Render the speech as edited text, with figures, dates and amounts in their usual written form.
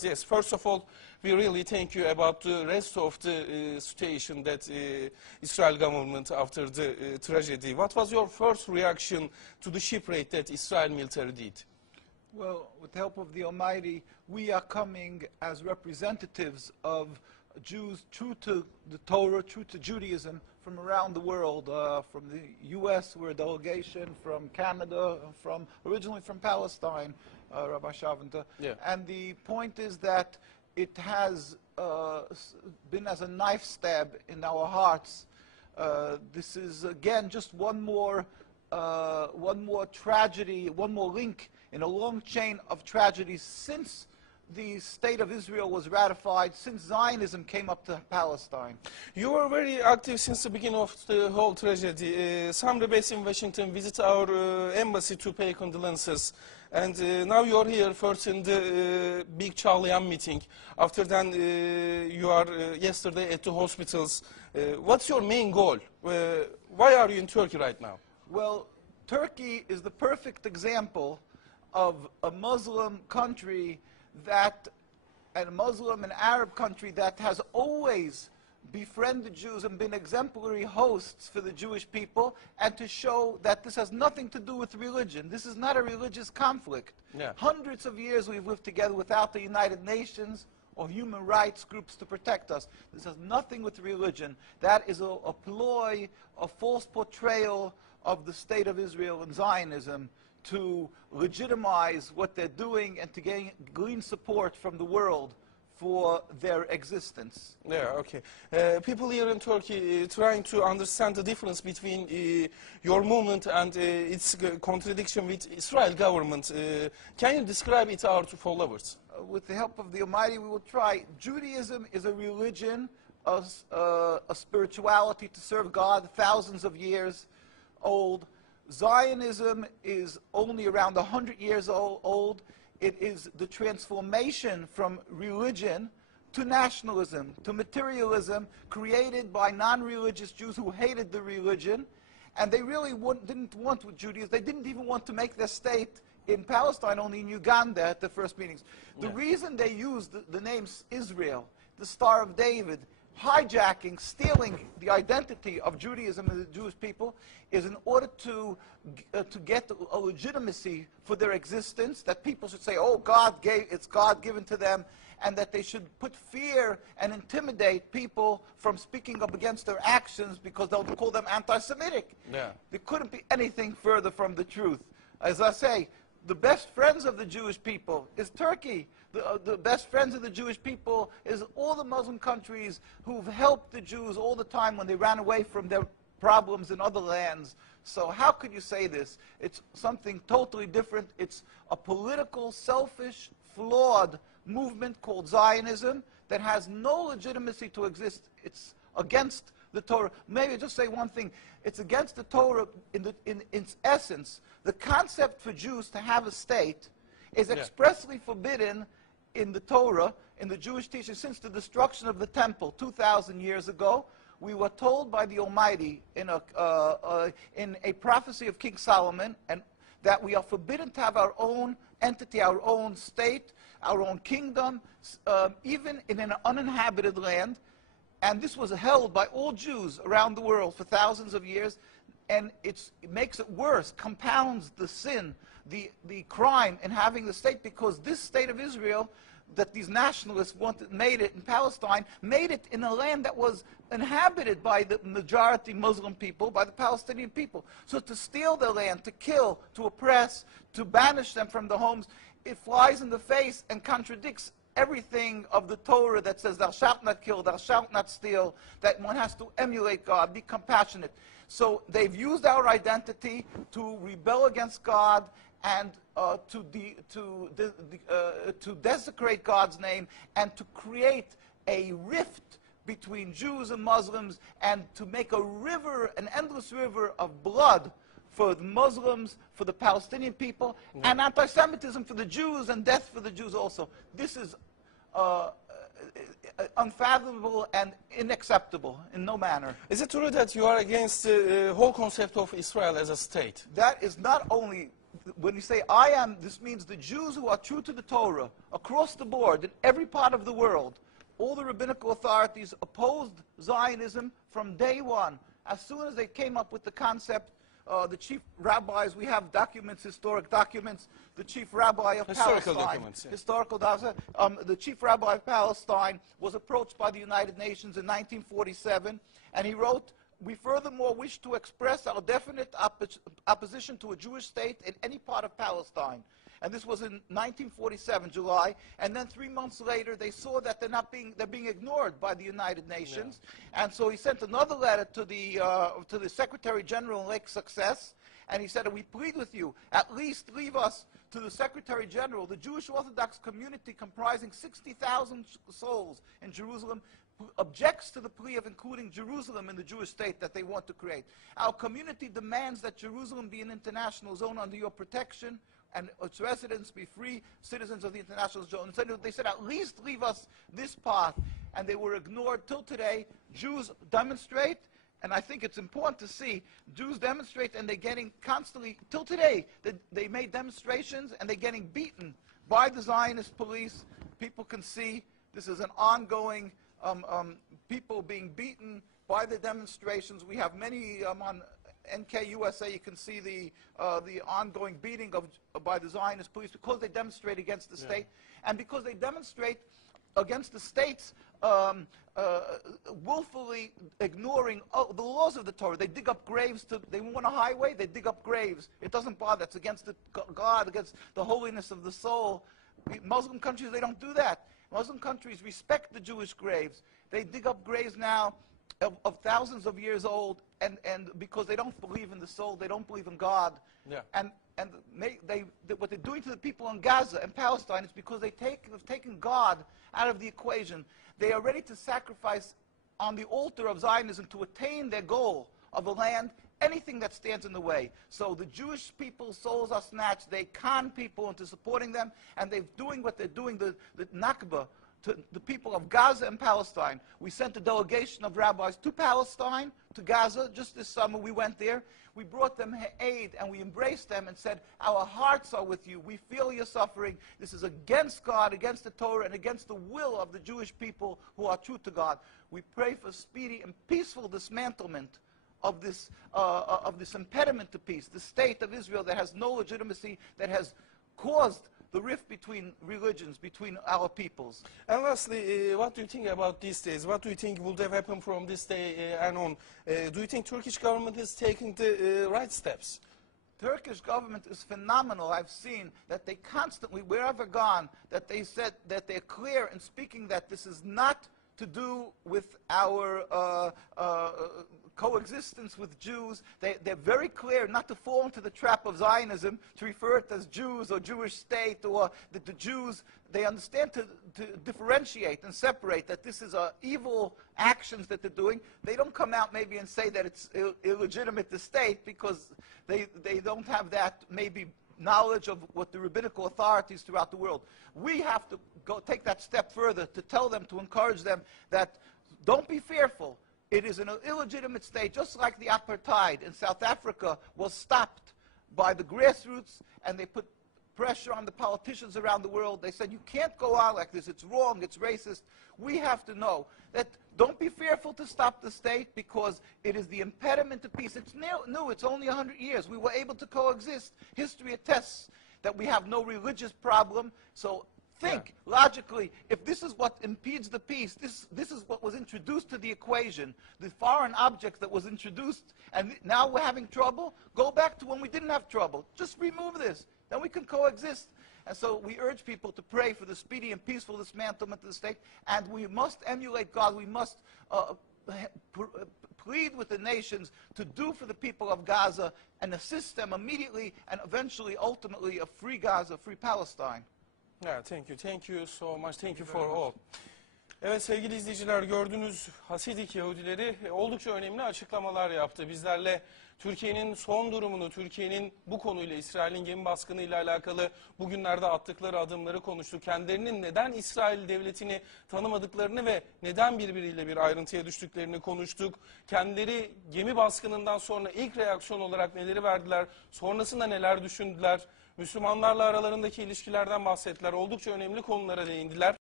Yes, first of all, we really thank you about the rest of the situation that Israel government after the tragedy. What was your first reaction to the shipwreck that Israel military did? Well, with the help of the Almighty, we are coming as representatives of Jews true to the Torah, true to Judaism, from around the world. From the U.S., we're a delegation, from Canada, originally from Palestine, Rabbi Shavanta. Yeah. And the point is that it has been as a knife stab in our hearts. This is, again, just one more tragedy, one more link in a long chain of tragedies since the state of Israel was ratified, since Zionism came up to Palestine. You were very active since the beginning of the whole tragedy. Some rabbis in Washington visit our embassy to pay condolences. And now you're here first in the big Charlian meeting. After that, you are yesterday at the hospitals. What's your main goal? Why are you in Turkey right now? Well, Turkey is the perfect example of a Muslim country and a Muslim and Arab country that has always befriended Jews and been exemplary hosts for the Jewish people, and to show that this has nothing to do with religion. This is not a religious conflict. Yeah. Hundreds of years we've lived together without the United Nations or human rights groups to protect us. This has nothing with religion. That is a ploy, a false portrayal of the state of Israel and Zionism to legitimize what they're doing and to glean support from the world for their existence. Yeah, okay. People here in Turkey trying to understand the difference between your movement and its contradiction with Israel government. Can you describe it to our followers? With the help of the Almighty, we will try. Judaism is a religion, a spirituality to serve God, thousands of years old. Zionism is only around 100 years old. It is the transformation from religion to nationalism, to materialism, created by non-religious Jews who hated the religion. And they really didn't want Judaism. They didn't even want to make their state in Palestine, only in Uganda at the first meetings. The reason they used the name Israel, the Star of David, hijacking, stealing the identity of Judaism and the Jewish people, is in order to get a legitimacy for their existence, that people should say, oh, it's God given to them, and that they should put fear and intimidate people from speaking up against their actions because they'll call them anti-Semitic. Yeah. There couldn't be anything further from the truth. As I say, the best friends of the Jewish people is Turkey. The best friends of the Jewish people is all the Muslim countries who've helped the Jews all the time when they ran away from their problems in other lands. So how could you say this? It's something totally different. It's a political, selfish, flawed movement called Zionism that has no legitimacy to exist. It's against the Torah. Maybe just say one thing. It's against the Torah in its essence. The concept for Jews to have a state is expressly forbidden in the Torah, in the Jewish teaching, since the destruction of the temple 2,000 years ago. We were told by the Almighty in a prophecy of King Solomon, and that we are forbidden to have our own entity, our own state, our own kingdom, even in an uninhabited land. And this was held by all Jews around the world for thousands of years. And it makes it worse, compounds the sin, the crime in having the state, because this state of Israel that these nationalists made it in Palestine, made it in a land that was inhabited by the majority Muslim people, by the Palestinian people. So to steal their land, to kill, to oppress, to banish them from the homes, it flies in the face and contradicts everything of the Torah that says thou shalt not kill, thou shalt not steal, that one has to emulate God, be compassionate. So they've used our identity to rebel against God and to desecrate God's name, and to create a rift between Jews and Muslims, and to make a river, an endless river of blood for the Muslims, for the Palestinian people, and anti-Semitism for the Jews, and death for the Jews also. This is unfathomable and unacceptable in no manner. Is it true that you are against the whole concept of Israel as a state? That is not only when you say I am, this means the Jews who are true to the Torah, across the board, in every part of the world, all the rabbinical authorities opposed Zionism from day one. As soon as they came up with the concept, the chief rabbis, we have documents, historic documents, the chief rabbi of Historical Palestine, documents, yeah. historical documents, the chief rabbi of Palestine was approached by the United Nations in 1947, and he wrote, "We furthermore wish to express our definite opposition to a Jewish state in any part of Palestine." And this was in 1947, July. And then 3 months later, they saw that they're being ignored by the United Nations. Yeah. And so he sent another letter to the Secretary General in Lake Success, and he said, "We plead with you, at least leave us to the Secretary General, the Jewish Orthodox community comprising 60,000 souls in Jerusalem, objects to the plea of including Jerusalem in the Jewish state that they want to create. Our community demands that Jerusalem be an international zone under your protection, and its residents be free citizens of the international zone." So they said, at least leave us this path. And they were ignored till today. Jews demonstrate, and I think it's important to see, Jews demonstrate, and they're getting constantly, till today, they made demonstrations, and they're getting beaten by the Zionist police. People can see this is an ongoing, people being beaten by the demonstrations. We have many on NKUSA, you can see the ongoing beating by the Zionist police because they demonstrate against the state, and because they demonstrate against the states willfully ignoring the laws of the Torah. They dig up graves. They want a highway, they dig up graves. It doesn't bother. It's against God, against the holiness of the soul. Muslim countries, they don't do that. Muslim countries respect the Jewish graves. They dig up graves now of thousands of years old, and because they don't believe in the soul, they don't believe in God. Yeah. And what they're doing to the people in Gaza and Palestine is because they've taken God out of the equation. They are ready to sacrifice on the altar of Zionism to attain their goal of a land, anything that stands in the way. So the Jewish people's souls are snatched. They con people into supporting them, and they're doing what they're doing, the Nakba, to the people of Gaza and Palestine. We sent a delegation of rabbis to Palestine, to Gaza. Just this summer we went there. We brought them aid, and we embraced them and said, our hearts are with you. We feel your suffering. This is against God, against the Torah, and against the will of the Jewish people who are true to God. We pray for speedy and peaceful dismantlement of this impediment to peace, the state of Israel that has no legitimacy, that has caused the rift between religions, between our peoples. And lastly, what do you think about these days? What do you think would have happened from this day and on? Do you think Turkish government is taking the right steps? Turkish government is phenomenal. I've seen that they constantly, wherever gone, that they said that they're clear in speaking that this is not to do with our coexistence with Jews. They're very clear not to fall into the trap of Zionism, to refer it as Jews or Jewish state, or that the Jews, they understand to differentiate and separate that this is evil actions that they're doing. They don't come out maybe and say that it's illegitimate to state, because they don't have that maybe knowledge of what the rabbinical authorities throughout the world. We have to go take that step further to tell them, to encourage them that don't be fearful. It is an illegitimate state, just like the apartheid in South Africa was stopped by the grassroots, and they put pressure on the politicians around the world. They said, you can't go on like this, it's wrong, it's racist. We have to know that don't be fearful to stop the state, because it is the impediment to peace. It's new, it's only 100 years. We were able to coexist. History attests that we have no religious problem. So think logically, if this is what impedes the peace, this is what was introduced to the equation, the foreign object that was introduced, and now we're having trouble, go back to when we didn't have trouble. Just remove this. Then we can coexist. And so we urge people to pray for the speedy and peaceful dismantlement of the state, and we must emulate God. We must plead with the nations to do for the people of Gaza and assist them immediately and eventually, ultimately, a free Gaza, free Palestine. Yeah, thank you so much. Thank you for all. Evet sevgili izleyiciler, gördüğünüz Hasidik Yahudileri oldukça önemli açıklamalar yaptı. Bizlerle Türkiye'nin son durumunu, Türkiye'nin bu konuyla, İsrail'in gemi baskını ile alakalı bugünlerde attıkları adımları konuştuk. Kendilerinin neden İsrail devletini tanımadıklarını ve neden birbiriyle bir ayrıntıya düştüklerini konuştuk. Kendileri gemi baskınından sonra ilk reaksiyon olarak neleri verdiler, sonrasında neler düşündüler, Müslümanlarla aralarındaki ilişkilerden bahsettiler. Oldukça önemli konulara değindiler.